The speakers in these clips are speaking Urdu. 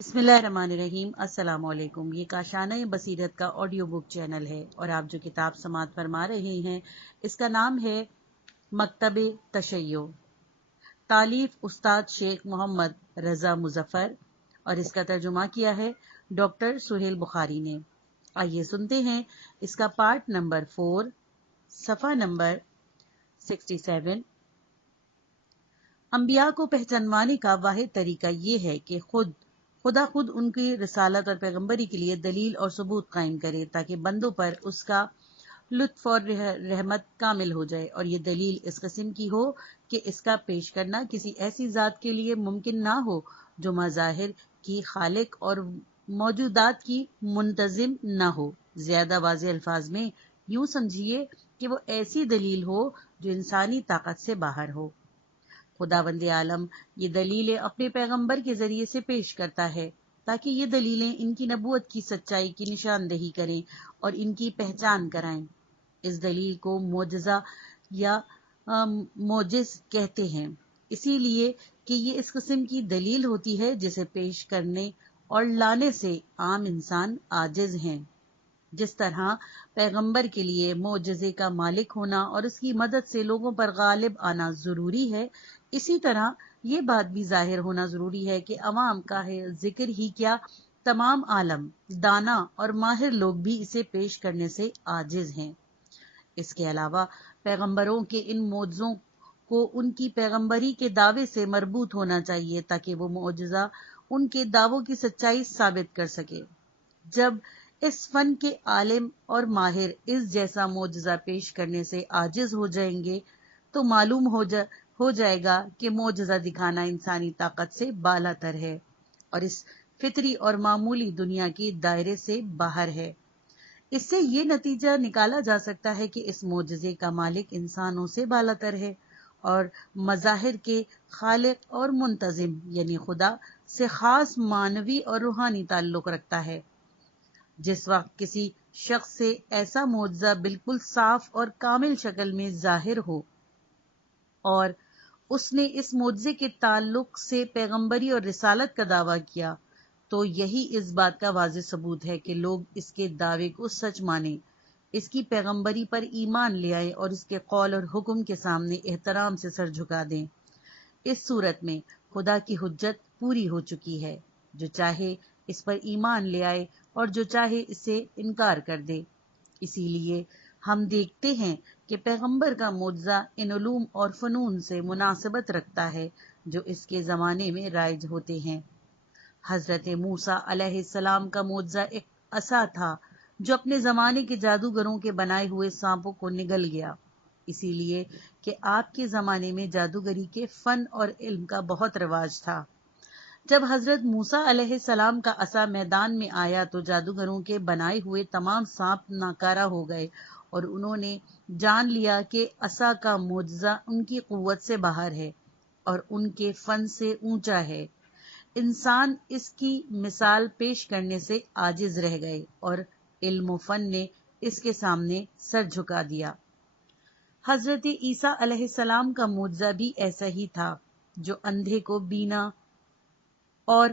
بسم اللہ الرحمن الرحیم۔ السلام علیکم۔ یہ کاشانہ بصیرت کا آڈیو بک چینل ہے اور آپ جو کتاب سماعت فرما رہے ہیں اس کا نام ہے مکتب تشیع، تالیف استاد شیخ محمد رضا مظفر، اور اس کا ترجمہ کیا ہے ڈاکٹر سہیل بخاری نے۔ آئیے سنتے ہیں اس کا پارٹ نمبر 4، صفحہ نمبر 67۔ انبیاء کو پہچانوانے کا واحد طریقہ یہ ہے کہ خدا خود ان کی رسالت اور پیغمبری کے لیے دلیل اور ثبوت قائم کرے تاکہ بندوں پر اس کا لطف اور رحمت کامل ہو جائے، اور یہ دلیل اس قسم کی ہو کہ اس کا پیش کرنا کسی ایسی ذات کے لیے ممکن نہ ہو جو مظاہر کی خالق اور موجودات کی منتظم نہ ہو۔ زیادہ واضح الفاظ میں یوں سمجھیے کہ وہ ایسی دلیل ہو جو انسانی طاقت سے باہر ہو۔ خداوند عالم یہ دلیلیں اپنے پیغمبر کے ذریعے سے پیش کرتا ہے تاکہ یہ دلیلیں ان کی نبوت کی سچائی کی نشاندہی کریں اور ان کی پہچان کرائیں۔ اس دلیل کو معجزہ یا معجز کہتے ہیں، اسی لیے کہ یہ اس قسم کی دلیل ہوتی ہے جسے پیش کرنے اور لانے سے عام انسان عاجز ہیں۔ جس طرح پیغمبر کے لیے معجزے کا مالک ہونا اور اس کی مدد سے لوگوں پر غالب آنا ضروری ہے، اسی طرح یہ بات بھی ظاہر ہونا ضروری ہے کہ عوام کا ذکر ہی کیا تمام عالم، دانا اور ماہر لوگ بھی اسے پیش کرنے سے عاجز ہیں۔ اس کے علاوہ پیغمبروں کے ان معجزوں کو ان کی پیغمبری کے دعوے سے مربوط ہونا چاہیے تاکہ وہ معجزہ ان کے دعووں کی سچائی ثابت کر سکے۔ جب اس فن کے عالم اور ماہر اس جیسا معجزہ پیش کرنے سے عاجز ہو جائیں گے تو معلوم ہو جائے گا کہ معجزہ دکھانا انسانی طاقت سے بالا تر ہے اور اس فطری اور معمولی دنیا کے دائرے سے باہر ہے۔ اس سے یہ نتیجہ نکالا جا سکتا ہے کہ اس معجزے کا مالک انسانوں سے بالا تر ہے اور مظاہر کے خالق اور منتظم یعنی خدا سے خاص معنوی اور روحانی تعلق رکھتا ہے۔ جس وقت کسی شخص سے ایسا معجزہ بالکل صاف اور کامل شکل میں ظاہر ہو اور اس نے اس معجزے کے تعلق سے پیغمبری اور رسالت کا دعویٰ کیا تو یہی اس بات کا واضح ثبوت ہے کہ لوگ اس کے دعوے کو سچ مانیں، اس کی پیغمبری پر ایمان لے آئیں اور اس کے قول اور حکم کے سامنے احترام سے سر جھکا دیں۔ اس صورت میں خدا کی حجت پوری ہو چکی ہے، جو چاہے اس پر ایمان لے آئے اور جو چاہے اس سے انکار کر دے۔ اسی لیے ہم دیکھتے ہیں کہ پیغمبر کا معجزہ ان علوم اور فنون سے مناسبت رکھتا ہے جو اس کے زمانے میں رائج ہوتے ہیں۔ حضرت موسیٰ علیہ السلام کا معجزہ ایک عصا تھا جو اپنے زمانے کے جادوگروں کے بنائے ہوئے سانپوں کو نگل گیا، اسی لیے کہ آپ کے زمانے میں جادوگری کے فن اور علم کا بہت رواج تھا۔ جب حضرت موسیٰ علیہ السلام کا عصا میدان میں آیا تو جادوگروں کے بنائے ہوئے تمام سانپ ناکارہ ہو گئے اور انہوں نے جان لیا کہ عصا کا معجزہ ان کی قوت سے باہر ہے اور ان کے فن سے اونچا ہے۔ انسان اس کی مثال پیش کرنے سے عاجز رہ گئے اور علم و فن نے اس کے سامنے سر جھکا دیا۔ حضرت عیسیٰ علیہ السلام کا معجزہ بھی ایسا ہی تھا جو اندھے کو بینا اور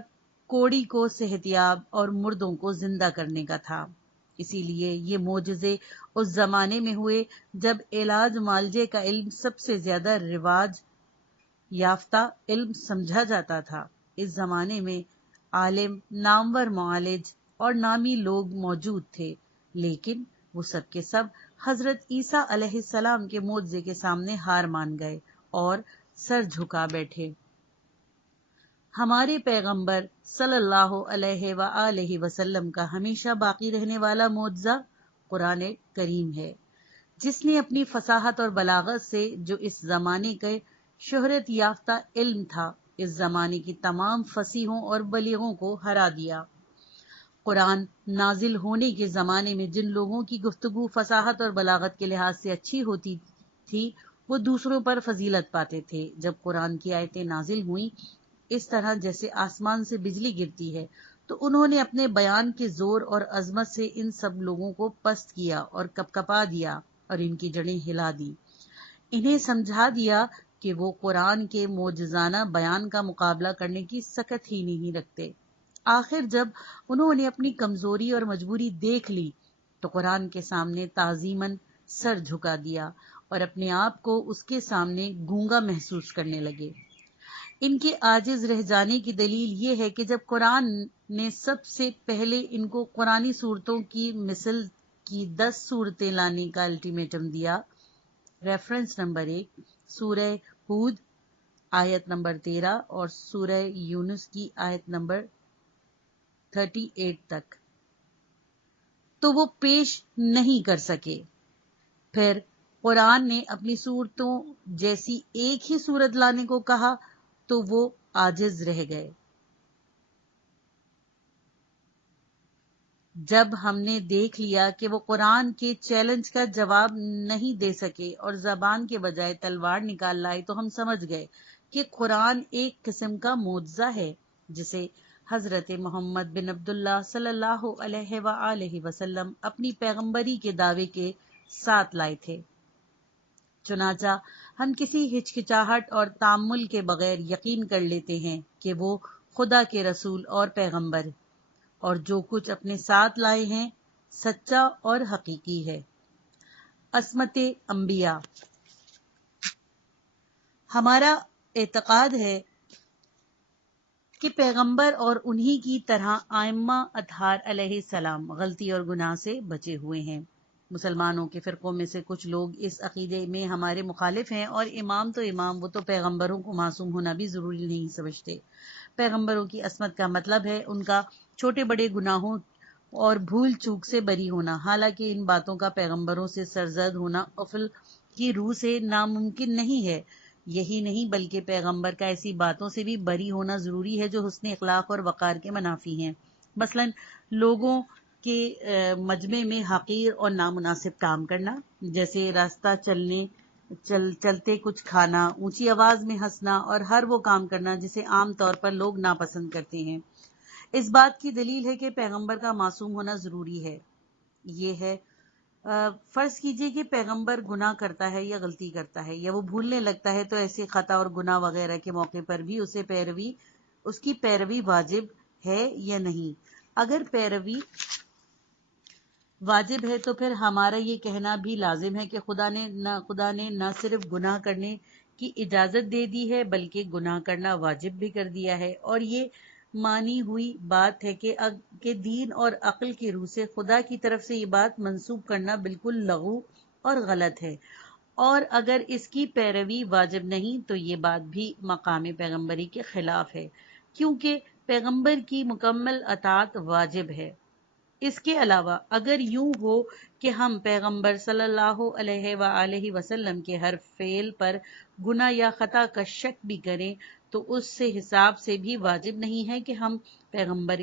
کوڑی کو صحتیاب اور مردوں کو زندہ کرنے کا تھا۔ اسی لیے یہ معجزے اس زمانے میں ہوئے جب علاج معالجے کا علم سب سے زیادہ رواج یافتہ علم سمجھا جاتا تھا۔ اس زمانے میں عالم، نامور معالج اور نامی لوگ موجود تھے، لیکن وہ سب کے سب حضرت عیسیٰ علیہ السلام کے معجزے کے سامنے ہار مان گئے اور سر جھکا بیٹھے۔ ہمارے پیغمبر صلی اللہ علیہ وآلہ وسلم کا ہمیشہ باقی رہنے والا معجزہ قرآن کریم ہے، جس نے اپنی فصاحت اور بلاغت سے جو اس زمانے کے شہرت یافتہ علم تھا، اس زمانے کی تمام فصیحوں اور بلیغوں کو ہرا دیا۔ قرآن نازل ہونے کے زمانے میں جن لوگوں کی گفتگو فصاحت اور بلاغت کے لحاظ سے اچھی ہوتی تھی وہ دوسروں پر فضیلت پاتے تھے۔ جب قرآن کی آیتیں نازل ہوئیں اس طرح جیسے آسمان سے بجلی گرتی ہے تو انہوں نے اپنے بیان کے زور اور عظمت سے ان سب لوگوں کو پست کیا اور کپکپا دیا اور ان کی جڑیں ہلا دی۔ انہیں سمجھا دیا کہ وہ قرآن کے معجزانہ بیان کا مقابلہ کرنے کی سکت ہی نہیں رکھتے۔ آخر جب انہوں نے اپنی کمزوری اور مجبوری دیکھ لی تو قرآن کے سامنے تعظیماً سر جھکا دیا اور اپنے آپ کو اس کے سامنے گونگا محسوس کرنے لگے۔ ان کے عاجز رہ جانے کی دلیل یہ ہے کہ جب قرآن نے سب سے پہلے ان کو قرآنی صورتوں کی مثل کی 10 صورتیں لانے کا الٹیمیٹم دیا، ریفرنس نمبر 1 سورہ ہود آیت نمبر 13 اور سورہ یونس کی آیت نمبر 38 تک، تو وہ پیش نہیں کر سکے۔ پھر قرآن نے اپنی صورتوں جیسی ایک ہی صورت لانے کو کہا تو وہ عاجز رہ گئے۔ جب ہم نے دیکھ لیا کہ وہ قرآن کے چیلنج کا جواب نہیں دے سکے اور زبان کے بجائے تلوار نکال لائے تو ہم سمجھ گئے کہ قرآن ایک قسم کا معجزہ ہے جسے حضرت محمد بن عبداللہ صلی اللہ علیہ وآلہ وسلم اپنی پیغمبری کے دعوے کے ساتھ لائے تھے۔ چنانچہ ہم کسی ہچکچاہٹ اور تامل کے بغیر یقین کر لیتے ہیں کہ وہ خدا کے رسول اور پیغمبر اور جو کچھ اپنے ساتھ لائے ہیں سچا اور حقیقی ہے۔ عصمت انبیاء، ہمارا اعتقاد ہے کہ پیغمبر اور انہی کی طرح ائمہ اطہار علیہ السلام غلطی اور گناہ سے بچے ہوئے ہیں۔ مسلمانوں کے فرقوں میں سے کچھ لوگ اس عقیدے میں ہمارے مخالف ہیں اور امام تو امام، وہ تو پیغمبروں کو معصوم ہونا بھی ضروری نہیں سمجھتے۔ پیغمبروں کی عصمت کا مطلب ہے ان کا چھوٹے بڑے گناہوں اور بھول چوک سے بری ہونا، حالانکہ ان باتوں کا پیغمبروں سے سرزد ہونا افل کی روح سے ناممکن نہیں ہے۔ یہی نہیں بلکہ پیغمبر کا ایسی باتوں سے بھی بری ہونا ضروری ہے جو حسن اخلاق اور وقار کے منافی ہیں، مثلا لوگوں کے مجمع میں حقیر اور نامناسب کام کرنا، جیسے راستہ چلتے کچھ کھانا، اونچی آواز میں ہنسنا اور ہر وہ کام کرنا جسے عام طور پر لوگ ناپسند کرتے ہیں۔ اس بات کی دلیل ہے کہ پیغمبر کا معصوم ہونا ضروری ہے۔ یہ ہے فرض کیجئے کہ پیغمبر گناہ کرتا ہے یا غلطی کرتا ہے یا وہ بھولنے لگتا ہے، تو ایسے خطا اور گناہ وغیرہ کے موقع پر بھی اس کی پیروی واجب ہے یا نہیں؟ اگر پیروی واجب ہے تو پھر ہمارا یہ کہنا بھی لازم ہے کہ خدا نے نہ صرف گناہ کرنے کی اجازت دے دی ہے بلکہ گناہ کرنا واجب بھی کر دیا ہے، اور یہ مانی ہوئی بات ہے کہ دین اور عقل کی روح سے خدا کی طرف سے یہ بات منسوب کرنا بالکل لغو اور غلط ہے، اور اگر اس کی پیروی واجب نہیں تو یہ بات بھی مقام پیغمبری کے خلاف ہے، کیونکہ پیغمبر کی مکمل اطاعت واجب ہے۔ اس کے علاوہ اگر یوں ہو کہ ہم پیغمبر صلی اللہ علیہ وآلہ وسلم کے ہر فعل پر گناہ یا خطا کا شک بھی کریں تو اس سے حساب سے بھی واجب نہیں ہے کہ ہم پیغمبر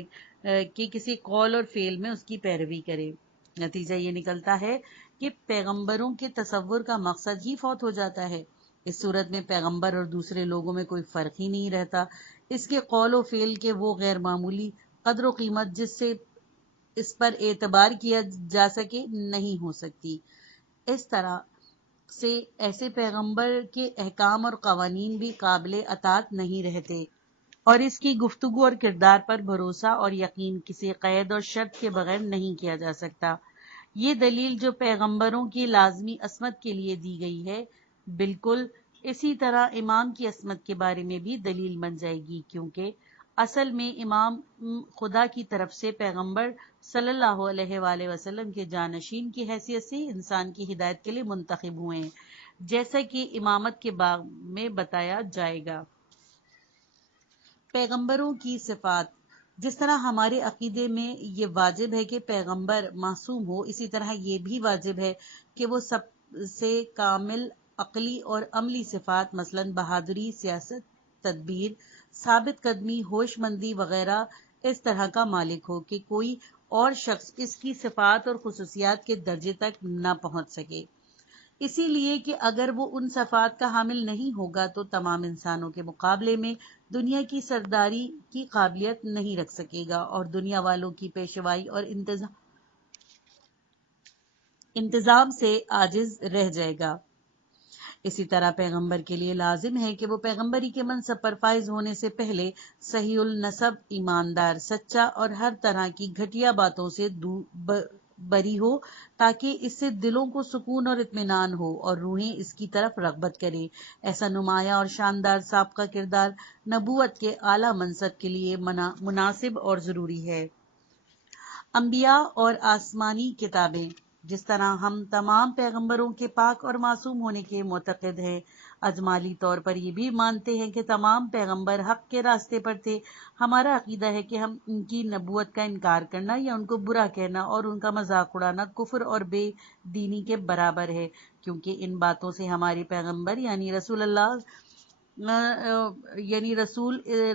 کے کسی قول اور فعل میں اس کی پیروی کریں۔ نتیجہ یہ نکلتا ہے کہ پیغمبروں کے تصور کا مقصد ہی فوت ہو جاتا ہے۔ اس صورت میں پیغمبر اور دوسرے لوگوں میں کوئی فرق ہی نہیں رہتا۔ اس کے قول و فعل کے وہ غیر معمولی قدر و قیمت جس سے اس پر اعتبار کیا جا سکے نہیں ہو سکتی۔ اس طرح سے ایسے پیغمبر کے احکام اور قوانین بھی قابل اطاعت نہیں رہتے، اور اس کی گفتگو اور کردار پر بھروسہ اور یقین کسی قید اور شرط کے بغیر نہیں کیا جا سکتا۔ یہ دلیل جو پیغمبروں کی لازمی عصمت کے لیے دی گئی ہے، بالکل اسی طرح امام کی عصمت کے بارے میں بھی دلیل بن جائے گی، کیونکہ اصل میں امام خدا کی طرف سے پیغمبر صلی اللہ علیہ وآلہ وسلم کے جانشین کی حیثیت سے انسان کی ہدایت کے لیے منتخب ہوئے ہیں، جیسا کہ امامت کے باب میں بتایا جائے گا۔ پیغمبروں کی صفات، جس طرح ہمارے عقیدے میں یہ واجب ہے کہ پیغمبر معصوم ہو، اسی طرح یہ بھی واجب ہے کہ وہ سب سے کامل عقلی اور عملی صفات مثلا بہادری، سیاست، تدبیر، ثابت قدمی، ہوش مندی وغیرہ اس طرح کا مالک ہو کہ کوئی اور شخص اس کی صفات اور خصوصیات کے درجے تک نہ پہنچ سکے، اسی لیے کہ اگر وہ ان صفات کا حامل نہیں ہوگا تو تمام انسانوں کے مقابلے میں دنیا کی سرداری کی قابلیت نہیں رکھ سکے گا اور دنیا والوں کی پیشوائی اور انتظام سے عاجز رہ جائے گا۔ اسی طرح پیغمبر کے لیے لازم ہے کہ وہ پیغمبری کے منصب پر فائز ہونے سے پہلے صحیح النسب، ایماندار، سچا اور ہر طرح کی گھٹیا باتوں سے بری ہو، تاکہ اس سے دلوں کو سکون اور اطمینان ہو اور روحیں اس کی طرف رغبت کریں۔ ایسا نمایاں اور شاندار سابقہ کردار نبوت کے اعلیٰ منصب کے لیے مناسب اور ضروری ہے۔ انبیاء اور آسمانی کتابیں۔ جس طرح ہم تمام پیغمبروں کے پاک اور معصوم ہونے کے معتقد ہیں، اجمالی طور پر یہ بھی مانتے ہیں کہ تمام پیغمبر حق کے راستے پر تھے۔ ہمارا عقیدہ ہے کہ ہم ان کی نبوت کا انکار کرنا یا ان کو برا کہنا اور ان کا مذاق اڑانا کفر اور بے دینی کے برابر ہے، کیونکہ ان باتوں سے ہمارے پیغمبر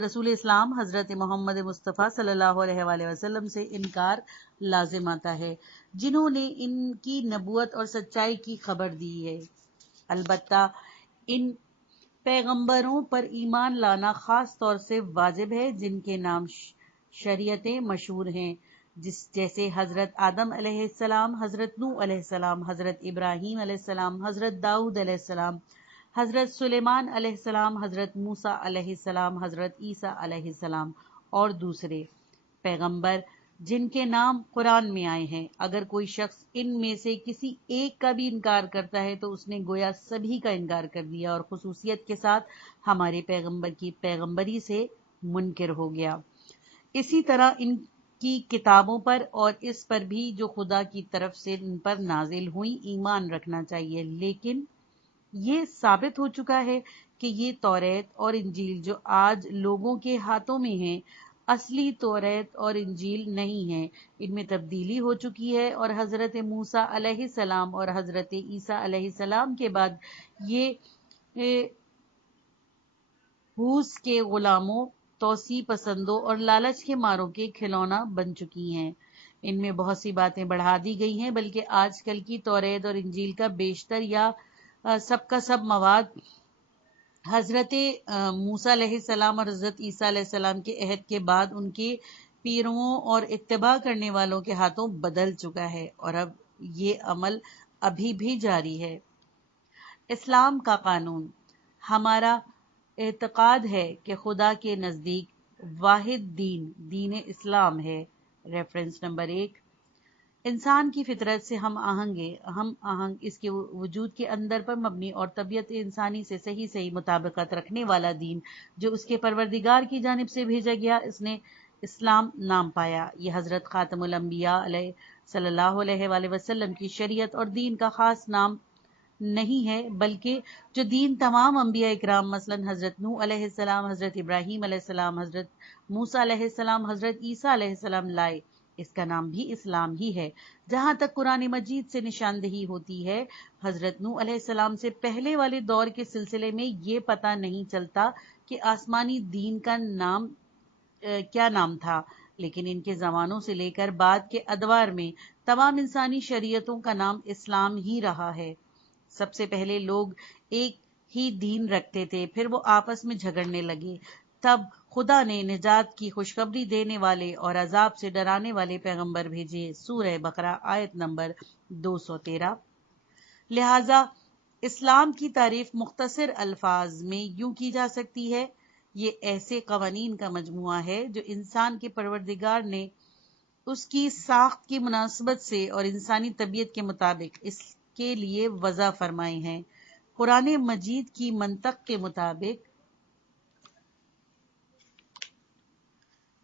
رسول اسلام حضرت محمد مصطفیٰ صلی اللہ علیہ وآلہ وسلم سے انکار لازم آتا ہے، جنہوں نے ان کی نبوت اور سچائی کی خبر دی ہے۔ البتہ ان پیغمبروں پر ایمان لانا خاص طور سے واجب ہے جن کے نام شریعتیں مشہور ہیں، جیسے حضرت آدم علیہ السلام، حضرت نوح علیہ السلام، حضرت ابراہیم علیہ السلام، حضرت داؤد علیہ السلام، حضرت سلیمان علیہ السلام، حضرت موسیٰ علیہ السلام، حضرت عیسیٰ علیہ السلام اور دوسرے پیغمبر جن کے نام قرآن میں آئے ہیں۔ اگر کوئی شخص ان میں سے کسی ایک کا بھی انکار کرتا ہے تو اس نے گویا سبھی کا انکار کر دیا اور خصوصیت کے ساتھ ہمارے پیغمبر کی پیغمبری سے منکر ہو گیا۔ اسی طرح ان کی کتابوں پر اور اس پر بھی جو خدا کی طرف سے ان پر نازل ہوئی ایمان رکھنا چاہیے، لیکن یہ ثابت ہو چکا ہے کہ یہ توریت اور انجیل جو آج لوگوں کے ہاتھوں میں ہیں، اصلی توریت اور انجیل نہیں ہے، ان میں تبدیلی ہو چکی ہے، اور حضرت موسیٰ علیہ السلام اور حضرت عیسیٰ علیہ السلام کے بعد یہ حوث کے غلاموں، توسیع پسندوں اور لالچ کے ماروں کے کھلونا بن چکی ہیں۔ ان میں بہت سی باتیں بڑھا دی گئی ہیں، بلکہ آج کل کی توریت اور انجیل کا بیشتر یا سب کا سب مواد حضرت موسیٰ علیہ السلام اور حضرت عیسیٰ علیہ السلام کے عہد کے بعد ان کے پیرووں اور اتباع کرنے والوں کے ہاتھوں بدل چکا ہے، اور اب یہ عمل ابھی بھی جاری ہے۔ اسلام کا قانون۔ ہمارا اعتقاد ہے کہ خدا کے نزدیک واحد دین اسلام ہے۔ Reference number 1۔ انسان کی فطرت سے ہم آہنگ اس کے وجود کے اندر پر مبنی اور طبیعت انسانی سے صحیح مطابقت رکھنے والا دین جو اس کے پروردگار کی جانب سے بھیجا گیا، اس نے اسلام نام پایا۔ یہ حضرت خاتم الانبیاء صلی اللہ علیہ وآلہ وسلم کی شریعت اور دین کا خاص نام نہیں ہے، بلکہ جو دین تمام انبیاء اکرام مثلا حضرت نوح علیہ السلام، حضرت ابراہیم علیہ السلام، حضرت موسیٰ علیہ السلام، حضرت عیسیٰ علیہ السلام لائے، اس کا نام بھی اسلام ہی ہے۔ جہاں تک قرآن مجید سے نشاندہی ہوتی ہے، حضرت نوح علیہ السلام سے پہلے والے دور کے سلسلے میں یہ پتہ نہیں چلتا کہ آسمانی دین کا کیا نام تھا، لیکن ان کے زمانوں سے لے کر بعد کے ادوار میں تمام انسانی شریعتوں کا نام اسلام ہی رہا ہے۔ سب سے پہلے لوگ ایک ہی دین رکھتے تھے، پھر وہ آپس میں جھگڑنے لگے، تب خدا نے نجات کی خوشخبری دینے والے اور عذاب سے ڈرانے والے پیغمبر بھیجے۔ سورہ بقرہ آیت نمبر 213۔ لہذا اسلام کی تعریف مختصر الفاظ میں یوں کی جا سکتی ہے: یہ ایسے قوانین کا مجموعہ ہے جو انسان کے پروردگار نے اس کی ساخت کی مناسبت سے اور انسانی طبیعت کے مطابق اس کے لیے وضع فرمائے ہیں۔ قرآن مجید کی منطق کے مطابق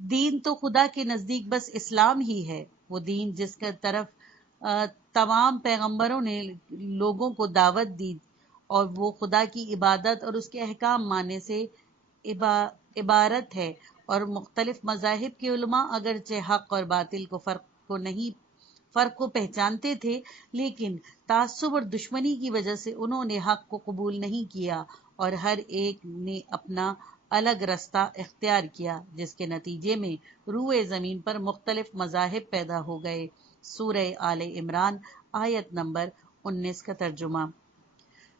دین تو خدا کے نزدیک بس اسلام ہی ہے، وہ دین جس کا طرف تمام پیغمبروں نے لوگوں کو دعوت دی، اور وہ خدا کی عبادت اور اس کے احکام ماننے سے عبارت ہے۔ اور مختلف مذاہب کے علماء اگرچہ حق اور باطل کو فرق کو پہچانتے تھے، لیکن تعصب اور دشمنی کی وجہ سے انہوں نے حق کو قبول نہیں کیا اور ہر ایک نے اپنا الگ رستہ اختیار کیا، جس کے نتیجے میں روئے زمین پر مختلف مذاہب پیدا ہو گئے۔ سورہ آل عمران آیت نمبر 19 کا ترجمہ۔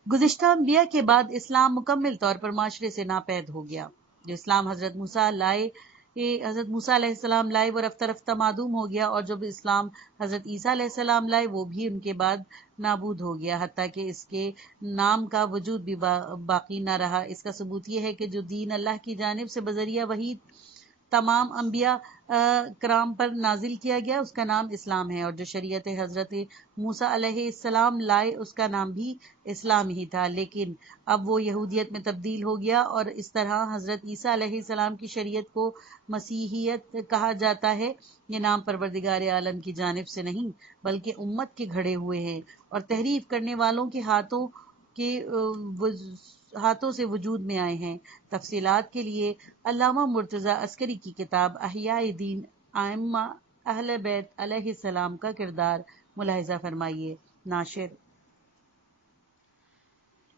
گزشتہ انبیاء کے بعد اسلام مکمل طور پر معاشرے سے ناپید ہو گیا۔ جو اسلام حضرت موسیٰ لائے، حضرت موسیٰ علیہ السلام لائے وہ رفتہ رفتہ معدوم ہو گیا، اور جب اسلام حضرت عیسیٰ علیہ السلام لائے وہ بھی ان کے بعد نابود ہو گیا، حتیٰ کہ اس کے نام کا وجود بھی باقی نہ رہا۔ اس کا ثبوت یہ ہے کہ جو دین اللہ کی جانب سے بذریعہ وحی تمام انبیاء کرام پر نازل کیا گیا اس کا نام اسلام ہے، اور جو شریعت حضرت موسیٰ علیہ السلام لائے اس کا نام بھی اسلام ہی تھا، لیکن اب وہ یہودیت میں تبدیل ہو گیا، اور اس طرح حضرت عیسیٰ علیہ السلام کی شریعت کو مسیحیت کہا جاتا ہے۔ یہ نام پروردگار عالم کی جانب سے نہیں بلکہ امت کے گھڑے ہوئے ہیں اور تحریف کرنے والوں کے ہاتھوں سے وجود میں آئے ہیں۔ تفصیلات کے لیے علامہ مرتضی عسکری کی کتاب احیاء دین ائمہ اہل بیت علیہ السلام کا کردار ملاحظہ فرمائیے۔ ناشر۔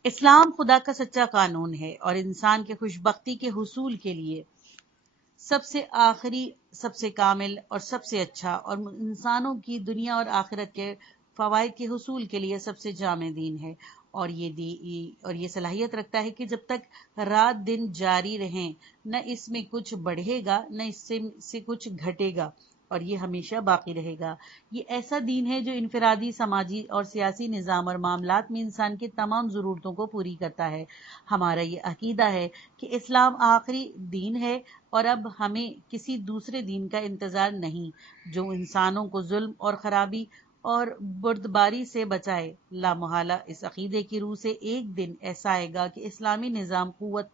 اسلام خدا کا سچا قانون ہے اور انسان کے خوشبختی کے حصول کے لیے سب سے آخری، سب سے کامل اور سب سے اچھا، اور انسانوں کی دنیا اور آخرت کے فوائد کے حصول کے لیے سب سے جامع دین ہے، اور یہ صلاحیت رکھتا ہے کہ جب تک رات دن جاری رہیں نہ اس میں کچھ بڑھے گا نہ اس سے کچھ گھٹے گا، اور یہ ہمیشہ باقی رہے گا۔ یہ ایسا دین ہے جو انفرادی، سماجی اور سیاسی نظام اور معاملات میں انسان کی تمام ضرورتوں کو پوری کرتا ہے۔ ہمارا یہ عقیدہ ہے کہ اسلام آخری دین ہے، اور اب ہمیں کسی دوسرے دین کا انتظار نہیں جو انسانوں کو ظلم اور خرابی اور بردباری سے بچائے۔ لا محالہ اس عقیدے کی روح سے ایک دن ایسا آئے گا کہ اسلامی نظام قوت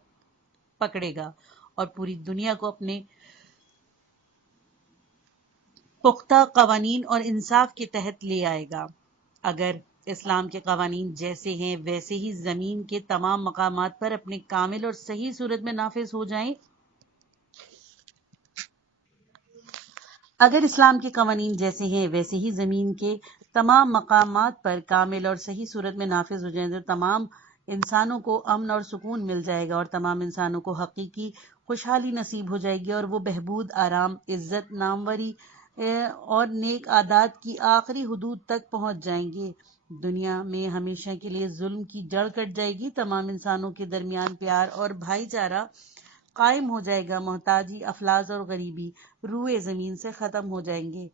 پکڑے گا اور پوری دنیا کو اپنے پختہ قوانین اور انصاف کے تحت لے آئے گا۔ اگر اسلام کے قوانین جیسے ہیں ویسے ہی زمین کے تمام مقامات پر اپنے کامل اور صحیح صورت میں نافذ ہو جائیں، اگر اسلام کے قوانین جیسے ہیں ویسے ہی زمین کے تمام مقامات پر کامل اور صحیح صورت میں نافذ ہو جائیں تو تمام انسانوں کو امن اور سکون مل جائے گا، اور تمام انسانوں کو حقیقی خوشحالی نصیب ہو جائے گی، اور وہ بہبود، آرام، عزت، ناموری اور نیک عادات کی آخری حدود تک پہنچ جائیں گے۔ دنیا میں ہمیشہ کے لیے ظلم کی جڑ کٹ جائے گی، تمام انسانوں کے درمیان پیار اور بھائی چارہ قائم ہو جائے گا، محتاجی، افلاس اور غریبی روئے زمین سے ختم ہو جائیں گے۔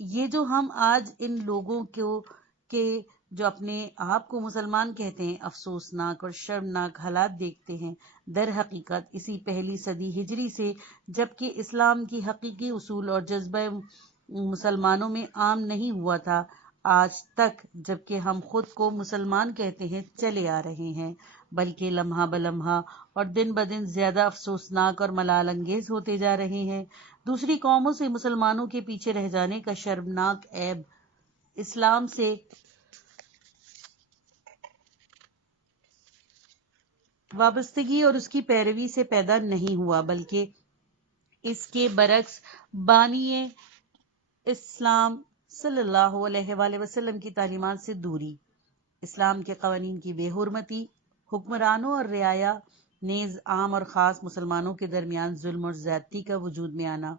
یہ جو ہم آج ان لوگوں کے جو اپنے آپ کو مسلمان کہتے ہیں افسوسناک اور شرمناک حالات دیکھتے ہیں، در حقیقت اسی پہلی صدی ہجری سے جبکہ اسلام کی حقیقی اصول اور جذبہ مسلمانوں میں عام نہیں ہوا تھا، آج تک جبکہ ہم خود کو مسلمان کہتے ہیں چلے آ رہے ہیں، بلکہ لمحہ بلمحہ اور دن بدن زیادہ افسوسناک اور ملال انگیز ہوتے جا رہے ہیں۔ دوسری قوموں سے مسلمانوں کے پیچھے رہ جانے کا شرمناک عیب اسلام سے وابستگی اور اس کی پیروی سے پیدا نہیں ہوا، بلکہ اس کے برعکس بانی اسلام صلی اللہ علیہ وآلہ وسلم کی تعلیمات سے دوری، اسلام کے قوانین کی بے حرمتی، حکمرانوں اور رعایا نیز عام اور خاص مسلمانوں کے درمیان ظلم اور زیادتی کا وجود میں آنا،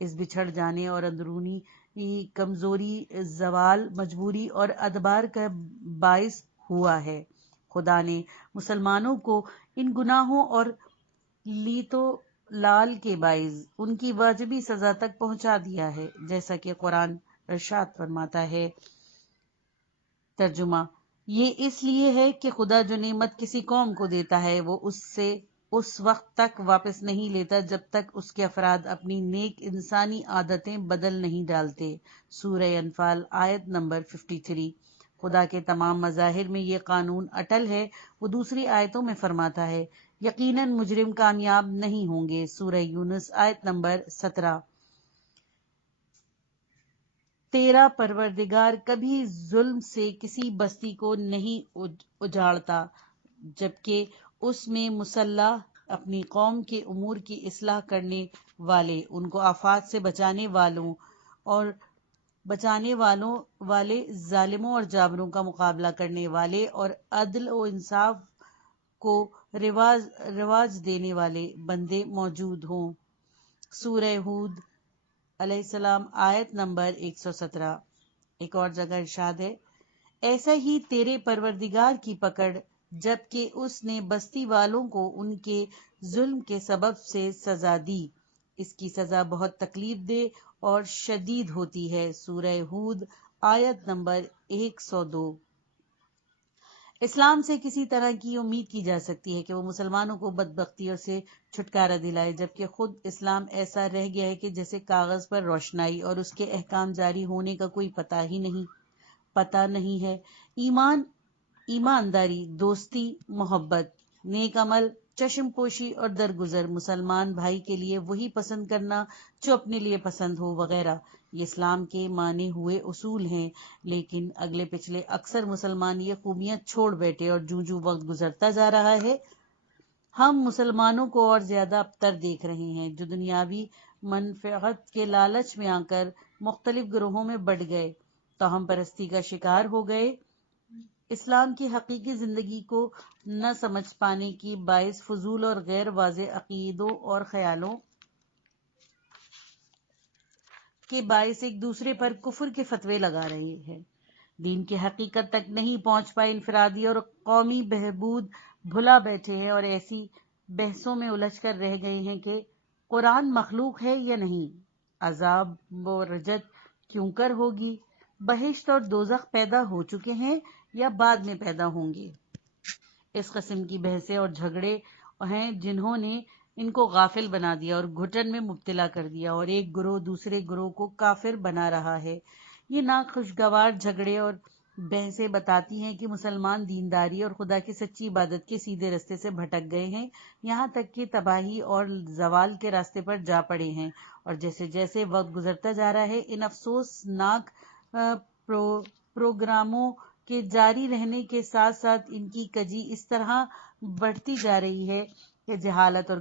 اس بچھڑ جانے اور اندرونی کمزوری، زوال، مجبوری اور ادبار کا باعث ہوا ہے۔ خدا نے مسلمانوں کو ان گناہوں اور لیت و لال کے باعث ان کی واجبی سزا تک پہنچا دیا ہے، جیسا کہ قرآن ارشاد فرماتا ہے۔ ترجمہ: یہ اس لیے ہے کہ خدا جو نعمت کسی قوم کو دیتا ہے وہ اس سے اس وقت تک واپس نہیں لیتا جب تک اس کے افراد اپنی نیک انسانی عادتیں بدل نہیں ڈالتے۔ سورہ انفال آیت نمبر 53۔ خدا کے تمام مظاہر میں یہ قانون اٹل ہے۔ وہ دوسری آیتوں میں فرماتا ہے، یقیناً مجرم کامیاب نہیں ہوں گے۔ سورہ یونس آیت نمبر 17۔ تیرا پروردگار کبھی ظلم سے کسی بستی کو نہیں اجاڑتا جبکہ اس میں مسلح اپنی قوم کے امور کی اصلاح کرنے والے، ان کو آفات سے بچانے والے، ظالموں اور جابروں کا مقابلہ کرنے والے اور عدل و انصاف کو رواج دینے والے بندے موجود ہوں۔ سورہ ہود علیہ السلام آیت نمبر 117۔ ایک اور جگہ ارشاد ہے، ایسا ہی تیرے پروردگار کی پکڑ جبکہ اس نے بستی والوں کو ان کے ظلم کے سبب سے سزا دی، اس کی سزا بہت تکلیف دہ اور شدید ہوتی ہے۔ سورہ ہود آیت نمبر 102۔ اسلام سے کسی طرح کی امید کی جا سکتی ہے کہ وہ مسلمانوں کو بدبختیوں سے چھٹکارا دلائے، جبکہ خود اسلام ایسا رہ گیا ہے کہ جیسے کاغذ پر روشنائی، اور اس کے احکام جاری ہونے کا کوئی پتہ نہیں ہے۔ ایمانداری، دوستی، محبت، نیک عمل، چشم پوشی اور درگزر، مسلمان بھائی کے لیے وہی پسند کرنا جو اپنے لیے پسند ہو، وغیرہ، یہ اسلام کے مانے ہوئے اصول ہیں، لیکن اگلے پچھلے اکثر مسلمان یہ خوبیاں چھوڑ بیٹھے، اور جوں وقت گزرتا جا رہا ہے ہم مسلمانوں کو اور زیادہ ابتر دیکھ رہے ہیں، جو دنیاوی منفعت کے لالچ میں آ کر مختلف گروہوں میں بٹ گئے، توہم پرستی کا شکار ہو گئے۔ اسلام کی حقیقی زندگی کو نہ سمجھ پانے کی باعث فضول اور غیر واضح عقیدوں اور خیالوں کے باعث ایک دوسرے پر کفر کے فتوے لگا رہے ہیں، دین کی حقیقت تک نہیں پہنچ پائے، انفرادی اور قومی بہبود بھلا بیٹھے ہیں، اور ایسی بحثوں میں الجھ کر رہ گئے ہیں کہ قرآن مخلوق ہے یا نہیں، عذاب و رجت کیوں کر ہوگی، بہشت اور دوزخ پیدا ہو چکے ہیں یا بعد میں پیدا ہوں گے۔ اس قسم کی بحثیں اور جھگڑے ہیں جنہوں نے ان کو غافل بنا دیا اور گھٹن میں مبتلا کر دیا، اور ایک گروہ دوسرے گروہ کو کافر بنا رہا ہے۔ یہ ناخوشگوار جھگڑے اور بحثیں بتاتی ہیں کہ مسلمان دینداری اور خدا کی سچی عبادت کے سیدھے راستے سے بھٹک گئے ہیں، یہاں تک کہ تباہی اور زوال کے راستے پر جا پڑے ہیں، اور جیسے جیسے وقت گزرتا جا رہا ہے ان افسوسناک پروگراموں کے جاری رہنے کے ساتھ ساتھ ان کی کجی اس طرح بڑھتی جا رہی ہے کہ جہالت اور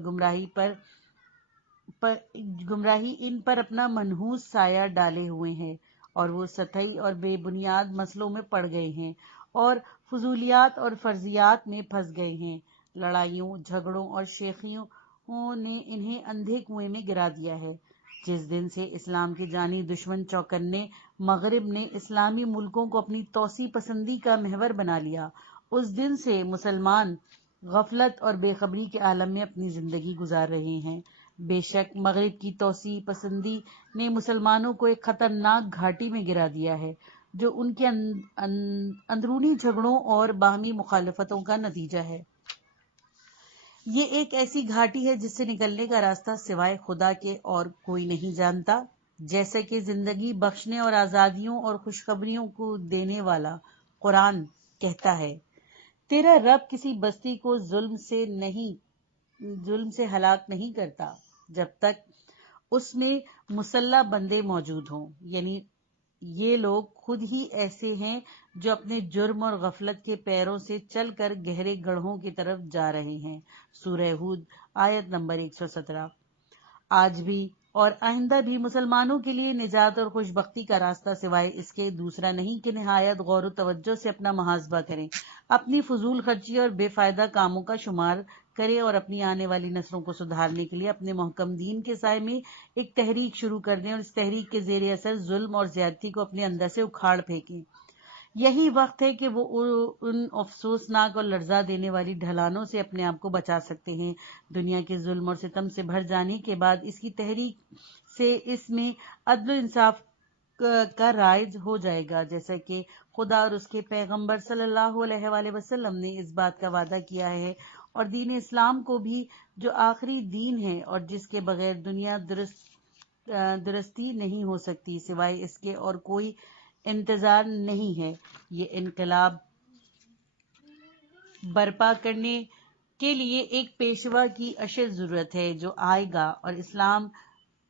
گمراہی ان پر اپنا منحوس سایہ ڈالے ہوئے ہیں، اور وہ سطحی اور بے بنیاد مسئلوں میں پڑ گئے ہیں اور فضولیات اور فرضیات میں پھنس گئے ہیں۔ لڑائیوں، جھگڑوں اور شیخیوں نے انہیں اندھے کنویں میں گرا دیا ہے۔ جس دن سے اسلام کے جانی دشمن چوکنے مغرب نے اسلامی ملکوں کو اپنی توسیع پسندی کا محور بنا لیا، اس دن سے مسلمان غفلت اور بے خبری کے عالم میں اپنی زندگی گزار رہے ہیں۔ بے شک مغرب کی توسیع پسندی نے مسلمانوں کو ایک خطرناک گھاٹی میں گرا دیا ہے، جو ان کے اندرونی جھگڑوں اور باہمی مخالفتوں کا نتیجہ ہے۔ یہ ایک ایسی گھاٹی ہے جس سے نکلنے کا راستہ سوائے خدا کے اور کوئی نہیں جانتا۔ جیسے کہ زندگی بخشنے اور آزادیوں اور خوشخبریوں کو دینے والا قرآن کہتا ہے، تیرا رب کسی بستی کو ظلم سے ہلاک نہیں کرتا جب تک اس میں مسلح بندے موجود ہوں، یعنی یہ لوگ خود ہی ایسے ہیں جو اپنے جرم اور غفلت کے پیروں سے چل کر گہرے گڑھوں کی طرف جا رہے ہیں۔ سورہ ہود آیت نمبر 117۔ آج بھی اور آئندہ بھی مسلمانوں کے لیے نجات اور خوشبختی کا راستہ سوائے اس کے دوسرا نہیں کہ نہایت غور و توجہ سے اپنا محاسبہ کریں، اپنی فضول خرچی اور بے فائدہ کاموں کا شمار کریں، اور اپنی آنے والی نسلوں کو سدھارنے کے لیے اپنے محکم دین کے سائے میں ایک تحریک شروع کر دیں، اور اس تحریک کے زیر اثر ظلم اور زیادتی کو اپنے اندر سے اکھاڑ پھینکیں۔ یہی وقت ہے کہ وہ ان افسوسناک اور لرزا دینے والی ڈھلانوں سے اپنے آپ کو بچا سکتے ہیں۔ دنیا کے ظلم اور ستم سے بھر جانے کے بعد اس کی تحریک سے اس میں عدل و انصاف کا رائج ہو جائے گا، جیسا کہ خدا اور اس کے پیغمبر صلی اللہ علیہ وآلہ وسلم نے اس بات کا وعدہ کیا ہے، اور دین اسلام کو بھی جو آخری دین ہے اور جس کے بغیر دنیا درستی نہیں ہو سکتی، سوائے اس کے اور کوئی انتظار نہیں ہے۔ یہ انقلاب برپا کرنے کے لیے ایک پیشوا کی اشد ضرورت ہے جو آئے گا اور اسلام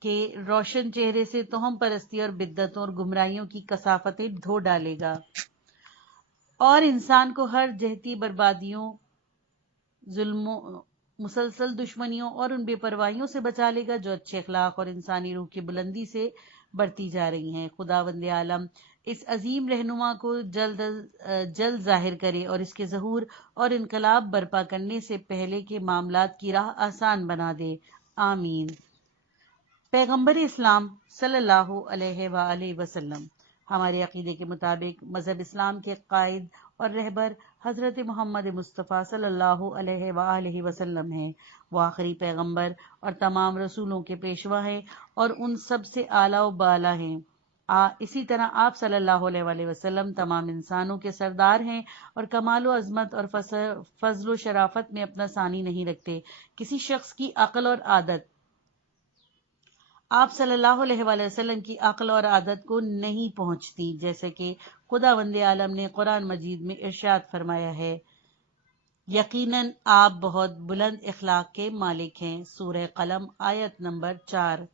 کے روشن چہرے سے توہم پرستی اور بدعتوں اور گمراہیوں کی کثافتیں دھو ڈالے گا، اور انسان کو ہر جہتی بربادیوں، ظلموں، مسلسل دشمنیوں اور ان بے پرواہیوں سے بچا لے گا جو اچھے اخلاق اور انسانی روح کی بلندی سے بڑھتی جا رہی ہیں۔ خداوند عالم اس عظیم رہنما کو جلد ظاہر کرے اور اس کے ظہور اور انقلاب برپا کرنے سے پہلے کے معاملات کی راہ آسان بنا دے، آمین۔ پیغمبر اسلام صلی اللہ علیہ وآلہ وسلم۔ ہمارے عقیدے کے مطابق مذہب اسلام کے قائد اور رہبر حضرت محمد مصطفیٰ صلی اللہ علیہ وآلہ وسلم ہیں۔ وہ آخری پیغمبر اور تمام رسولوں کے پیشوا ہیں اور ان سب سے اعلیٰ و بالا ہیں۔ اسی طرح آپ صلی اللہ علیہ وآلہ وسلم تمام انسانوں کے سردار ہیں اور کمال و عظمت اور فضل و شرافت میں اپنا ثانی نہیں رکھتے۔ کسی شخص کی عقل اور عادت آپ صلی اللہ علیہ وآلہ وسلم کی عقل اور عادت کو نہیں پہنچتی، جیسے کہ خداوند عالم نے قرآن مجید میں ارشاد فرمایا ہے، یقیناً آپ بہت بلند اخلاق کے مالک ہیں۔ سورہ قلم آیت نمبر 4۔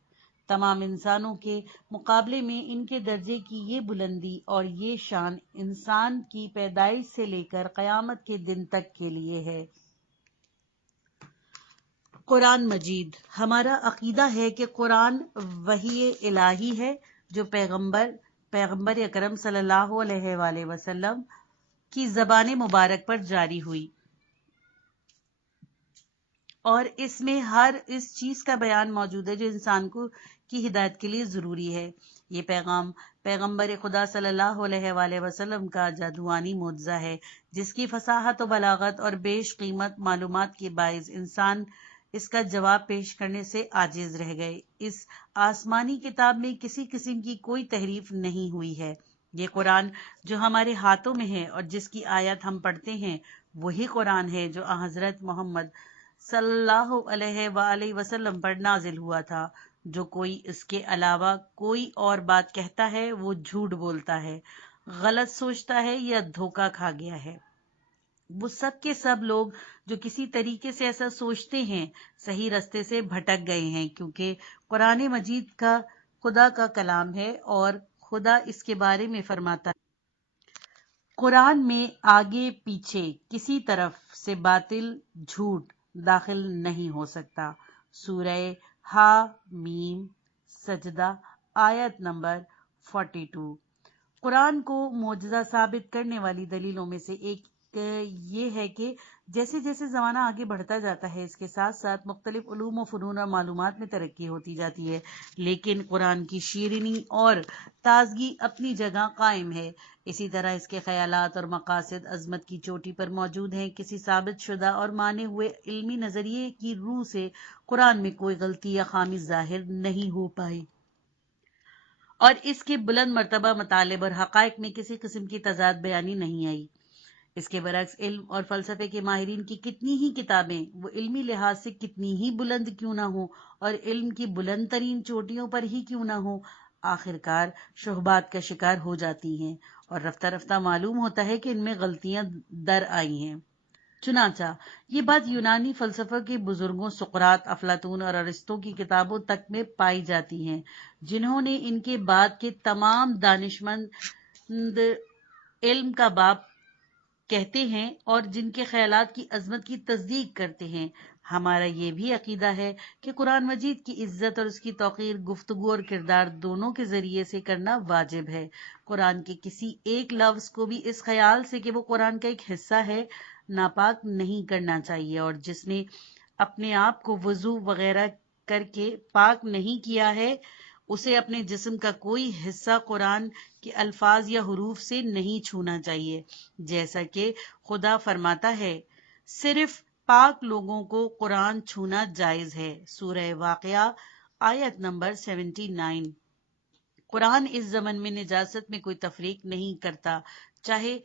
تمام انسانوں کے مقابلے میں ان کے درجے کی یہ بلندی اور یہ شان انسان کی پیدائش سے لے کر قیامت کے دن تک کے لیے ہے۔ قرآن مجید۔ ہمارا عقیدہ ہے کہ قرآن وحی الہی ہے جو پیغمبر اکرم صلی اللہ علیہ وآلہ وسلم کی زبان مبارک پر جاری ہوئی، اور اس میں ہر اس چیز کا بیان موجود ہے جو انسان کی ہدایت کے لیے ضروری ہے۔ یہ پیغام پیغمبر خدا صلی اللہ علیہ وآلہ وسلم کا جادوانی معجزہ ہے جس کی فصاحت و بلاغت اور بیش قیمت معلومات کے باعث انسان اس کا جواب پیش کرنے سے عاجز رہ گئے۔ اس آسمانی کتاب میں کسی قسم کی کوئی تحریف نہیں ہوئی ہے۔ یہ قرآن جو ہمارے ہاتھوں میں ہے اور جس کی آیت ہم پڑھتے ہیں وہی قرآن ہے جو حضرت محمد صلی اللہ علیہ وآلہ وسلم پر نازل ہوا تھا۔ جو کوئی اس کے علاوہ کوئی اور بات کہتا ہے وہ جھوٹ بولتا ہے، غلط سوچتا ہے یا دھوکہ کھا گیا ہے۔ وہ سب کے سب لوگ جو کسی طریقے سے ایسا سوچتے ہیں صحیح رستے سے بھٹک گئے ہیں، کیونکہ قرآن مجید کا خدا کا کلام ہے اور خدا اس کے بارے میں فرماتا ہے، قرآن میں آگے پیچھے کسی طرف سے باطل جھوٹ داخل نہیں ہو سکتا۔ سورہ حامیم سجدہ آیت نمبر 42۔ قرآن کو معجزہ ثابت کرنے والی دلیلوں میں سے ایک یہ ہے کہ جیسے جیسے زمانہ آگے بڑھتا جاتا ہے اس کے ساتھ ساتھ مختلف علوم و فنون اور معلومات میں ترقی ہوتی جاتی ہے، لیکن قرآن کی شیرینی اور تازگی اپنی جگہ قائم ہے۔ اسی طرح اس کے خیالات اور مقاصد عظمت کی چوٹی پر موجود ہیں۔ کسی ثابت شدہ اور مانے ہوئے علمی نظریے کی روح سے قرآن میں کوئی غلطی یا خامی ظاہر نہیں ہو پائی، اور اس کے بلند مرتبہ مطالب اور حقائق میں کسی قسم کی تضاد بیانی نہیں آئی۔ اس کے برعکس علم اور فلسفے کے ماہرین کی کتنی ہی کتابیں وہ علمی لحاظ سے کتنی ہی بلند کیوں نہ ہوں اور علم کی بلند ترین چوٹیوں پر ہی کیوں نہ ہوں، آخرکار شبہات کا شکار ہو جاتی ہیں، اور رفتہ رفتہ معلوم ہوتا ہے کہ ان میں غلطیاں در آئی ہیں۔ چنانچہ یہ بات یونانی فلسفہ کے بزرگوں سقراط، افلاطون اور ارسطو کی کتابوں تک میں پائی جاتی ہیں، جنہوں نے ان کے بعد کے تمام دانشمند علم کا باپ کہتے ہیں اور جن کے خیالات کی عظمت کی تصدیق کرتے ہیں۔ ہمارا یہ بھی عقیدہ ہے کہ قرآن مجید کی عزت اور اس کی توقیر گفتگو اور کردار دونوں کے ذریعے سے کرنا واجب ہے۔ قرآن کے کسی ایک لفظ کو بھی اس خیال سے کہ وہ قرآن کا ایک حصہ ہے ناپاک نہیں کرنا چاہیے، اور جس نے اپنے آپ کو وضو وغیرہ کر کے پاک نہیں کیا ہے اسے اپنے جسم کا کوئی حصہ قرآن کے الفاظ یا حروف سے نہیں چھونا چاہیے، جیسا کہ خدا فرماتا ہے صرف پاک لوگوں کو قرآن چھونا جائز ہے۔ سورہ واقعہ آیت نمبر 79۔ قرآن اس ضمن میں نجاست میں کوئی تفریق نہیں کرتا، چاہے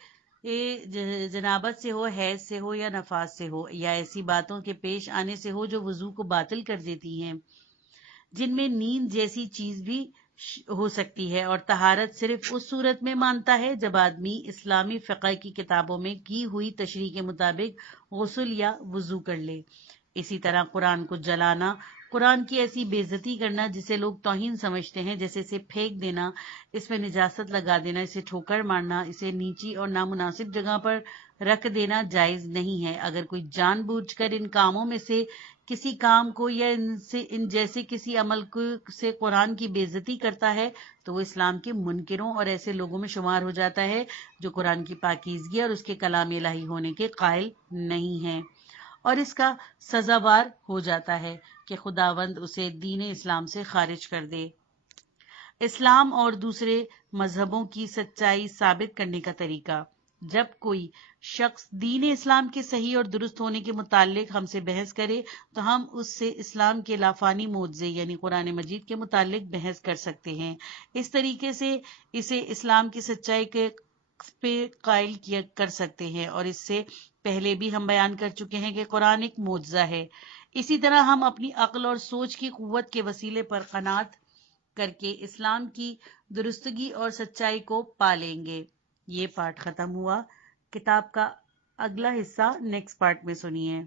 جنابت سے ہو، حیض سے ہو یا نفاس سے ہو، یا ایسی باتوں کے پیش آنے سے ہو جو وضو کو باطل کر دیتی ہیں، جن میں نیند جیسی چیز بھی ہو سکتی ہے، اور طہارت صرف اس صورت میں مانتا ہے جب آدمی اسلامی فقہ کی کتابوں میں کی ہوئی تشریح کے مطابق غسل یا وضو کر لے۔ اسی طرح قرآن کو جلانا، قرآن کی ایسی بے عزتی کرنا جسے لوگ توہین سمجھتے ہیں، جیسے اسے پھینک دینا، اس میں نجاست لگا دینا، اسے ٹھوکر مارنا، اسے نیچی اور نامناسب جگہ پر رکھ دینا جائز نہیں ہے۔ اگر کوئی جان بوجھ کر ان کاموں میں سے کسی کام کو یا ان جیسے کسی عمل سے قرآن کی بے عزتی کرتا ہے تو وہ اسلام کے منکروں اور ایسے لوگوں میں شمار ہو جاتا ہے جو قرآن کی پاکیزگی اور اس کے کلام الہی ہونے کے قائل نہیں ہیں، اور اس کا سزاوار ہو جاتا ہے کہ خداوند اسے دین اسلام سے خارج کر دے۔ اسلام اور دوسرے مذہبوں کی سچائی ثابت کرنے کا طریقہ۔ جب کوئی شخص دین اسلام کے صحیح اور درست ہونے کے متعلق ہم سے بحث کرے تو ہم اس سے اسلام کے لافانی معجزے یعنی قرآن مجید کے متعلق بحث کر سکتے ہیں. اس طریقے سے اسے اسلام کی سچائی کے پہ قائل کر سکتے ہیں، اور اس سے پہلے بھی ہم بیان کر چکے ہیں کہ قرآن ایک معجزہ ہے. اسی طرح ہم اپنی عقل اور سوچ کی قوت کے وسیلے پر قناعت کر کے اسلام کی درستگی اور سچائی کو پالیں گے. یہ پارٹ ختم ہوا. کتاب کا اگلا حصہ نیکسٹ پارٹ میں سنیے.